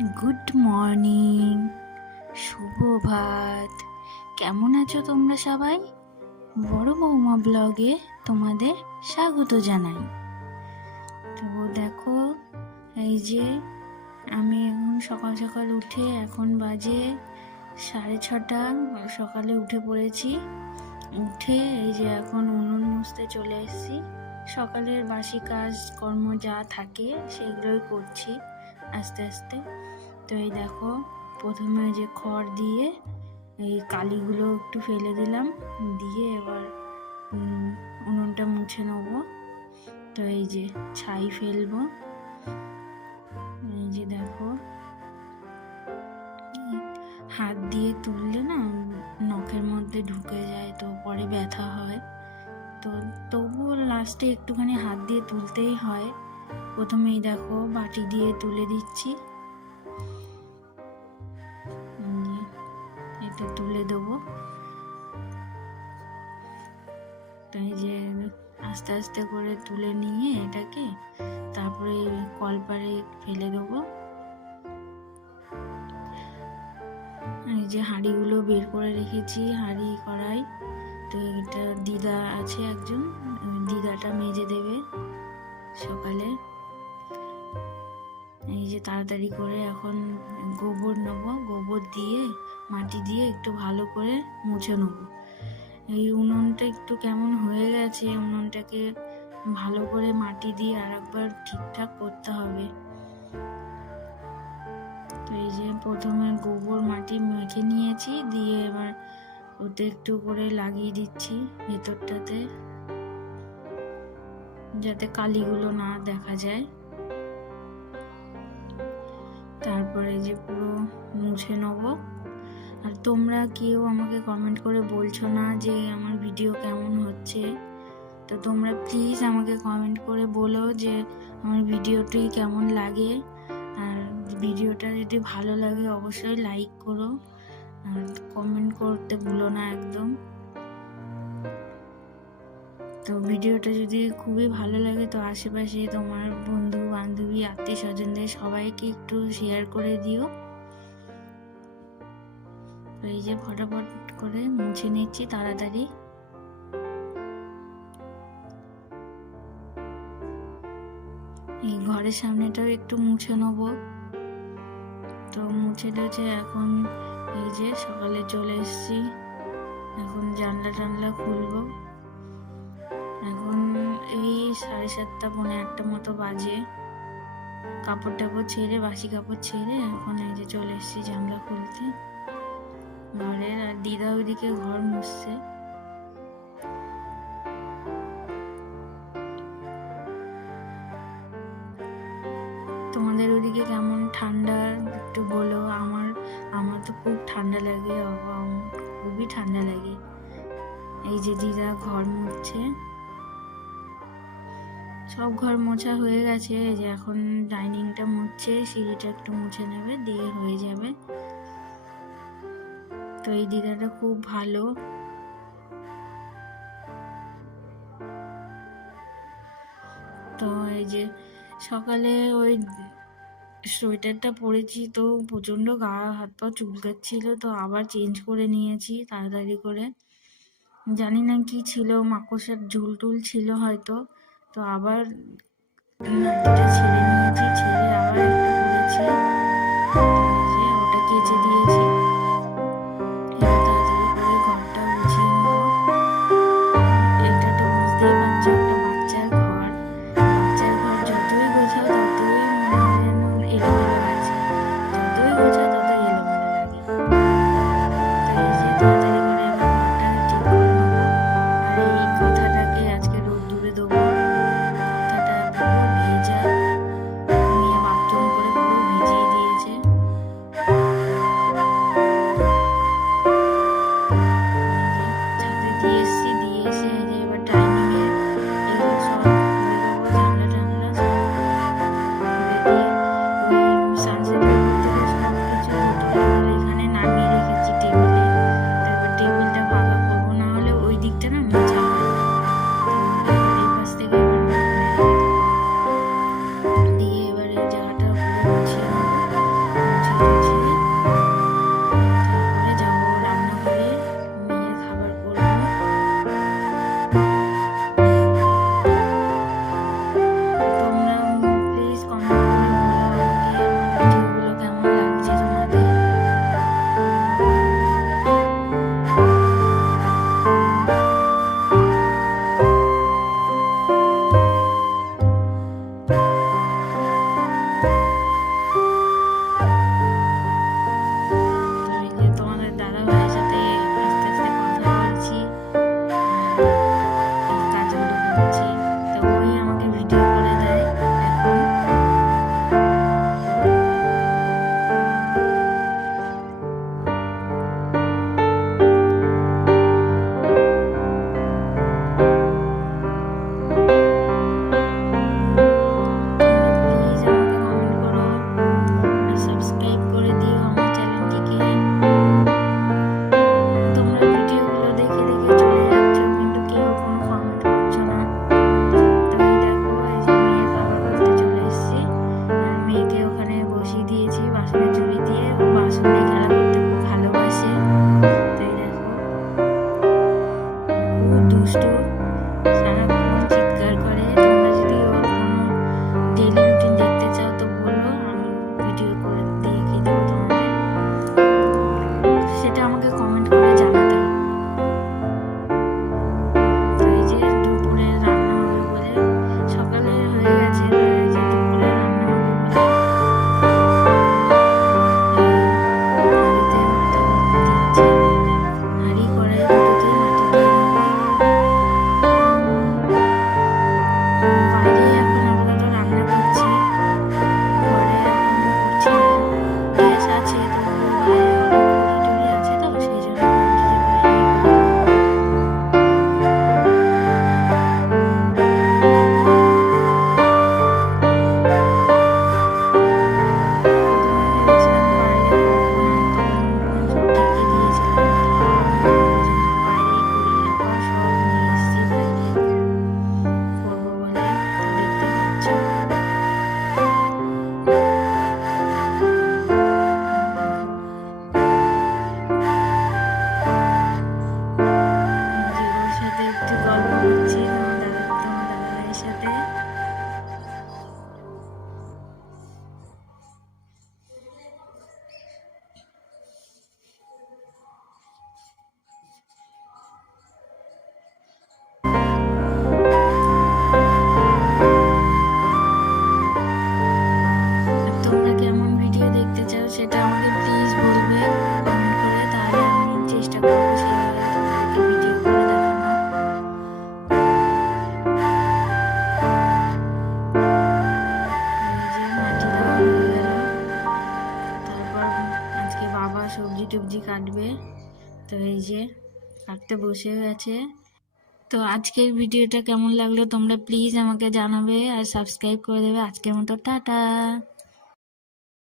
Good morning, সুপ্রভাত। কেমন আছো তোমরা সবাই? বড় বৌমা ব্লগে তোমাদের স্বাগত জানাই। তো দেখো, এই যে আমি এখন সকাল সকাল উঠে, এখন বাজে 6:30, সকালে উঠে পড়েছি। উঠে এই যে এখন উনুন মুছতে চলে এসেছি। সকালের বাসি কাজ কর্ম যা থাকে সেগুলোই করছি আস্তে আস্তে। তো এই দেখো, প্রথমে ওই যে খড় দিয়ে এই কালিগুলো একটু ফেলে দিলাম, দিয়ে এবার উনুনটা মুছে নেবো। তো এই যে ছাই ফেলবো। এই যে দেখো, হাত দিয়ে তুললে না নখের মধ্যে ঢুকে যায়, তো পরে ব্যথা হয়। তো তবুও লাস্টে একটুখানি হাত দিয়ে তুলতেই হয়। প্রথমেই দেখো বাটি দিয়ে তুলে দিচ্ছি, এটা তুলে দেবো। তাই যে আস্তে আস্তে করে তুলে নিয়ে এটাকে তারপরে কলপারে ফেলে দেবো। এই যে হাঁড়িগুলো বের করে রেখেছি, হাঁড়ি কড়াই। তো এটা দিদা আছে একজন, দিদাটা মেজে দেবে সকালে। এই যে তাড়াতাড়ি করে এখন গোবর নেবো, গোবর দিয়ে মাটি দিয়ে একটু ভালো করে মুছে নেবো। এই উনুনটা একটু কেমন হয়ে গেছে, উনুনটাকে ভালো করে মাটি দিয়ে আর একবার ঠিকঠাক করতে হবে। তো এই যে প্রথমে গোবর মাটি মেখে নিয়েছি, দিয়ে এবার ওতে একটু করে লাগিয়ে দিচ্ছি ভেতরটাতে, যাতে কালিগুলো না দেখা যায়। তারপরে যে পুরো মুছে নেবো। আর তোমরা কেউ আমাকে কমেন্ট করে বলছো না যে আমার ভিডিও কেমন হচ্ছে। তো তোমরা প্লিজ আমাকে কমেন্ট করে বলো যে আমার ভিডিওটি কেমন লাগে। আর ভিডিওটা যদি ভালো লাগে অবশ্যই লাইক করো, আর কমেন্ট করতে ভুলো না একদম। তো ভিডিওটা যদি খুবই ভালো লাগে তো আশেপাশে তোমার বন্ধু বান্ধবী আত্মীয় স্বজনদের সবাইকে একটু শেয়ার করে দিও। এই যে ফটাফট করে মুছে নিচ্ছি তাড়াতাড়ি। এই ঘরের সামনেটাও একটু মুছে নেবো। তো মুছে টুছে এখন এই যে সকালে চলে এসেছি, এখন জানলা টানলা খুলবো। এখন এই 7:30 পৌনে 1 মতো বাজে। কাপড় টাপড় ছেড়ে, বাসি কাপড় ছেড়ে এখন এই যে চলে এসেছি জানলা খুলতে ঘরের। আর দিদা ওইদিকে ঘর মুছছে। তোমাদের ওদিকে কেমন ঠান্ডা একটু বলো। আমার তো খুব ঠান্ডা লাগে, খুবই ঠান্ডা লাগে। এই যে দিদা ঘর মুছছে, সব ঘর মোছা হয়ে গেছে। এই যে এখন ডাইনিংটা মুছছে, সিঁড়িটা একটু মুছে নেবে, দিয়ে হয়ে যাবে। তো এই দিদাটা খুব ভালো। তো এই যে সকালে ওই সোয়েটারটা পরেছি, তো প্রচন্ড গা হাত পা চুলকাচ্ছিল, তো আবার চেঞ্জ করে নিয়েছি তাড়াতাড়ি করে। জানি না কি ছিল, মাকড়সার ঝুল টুল ছিল হয়তো। তো আবার নাইটিটা ছেড়ে নিয়েছি, ছেড়ে আবার একটা পরেছি। তো এই যে ওটা কেচে দিয়েছি। এবার তাড়াতাড়ি করে ঘরটা গুছিয়ে নেবো। এটা তো বুঝতেই পারছো, একটা বাচ্চার ঘর। বাচ্চার ঘর যতই গোছাও ততই মনে হয় যেন এলোমেলো আছে, যতই গোছাও ততই এলোমেলো লাগে। তো এই যে তাড়াতাড়ি করে এবার ঘরটা ঠিক করে নেবো। আর এই কাঁথাটাকে আজকে রোদ্দুরে দেবো। কাঁথাটা পুরো ভেজা, টুবজি কাটবে। তো এই যে কাটতে বসে গেছে। তো আজকের ভিডিওটা কেমন লাগলো তোমরা প্লিজ আমাকে জানাবে আর সাবস্ক্রাইব করে দেবে। আজকের মতো টাটা।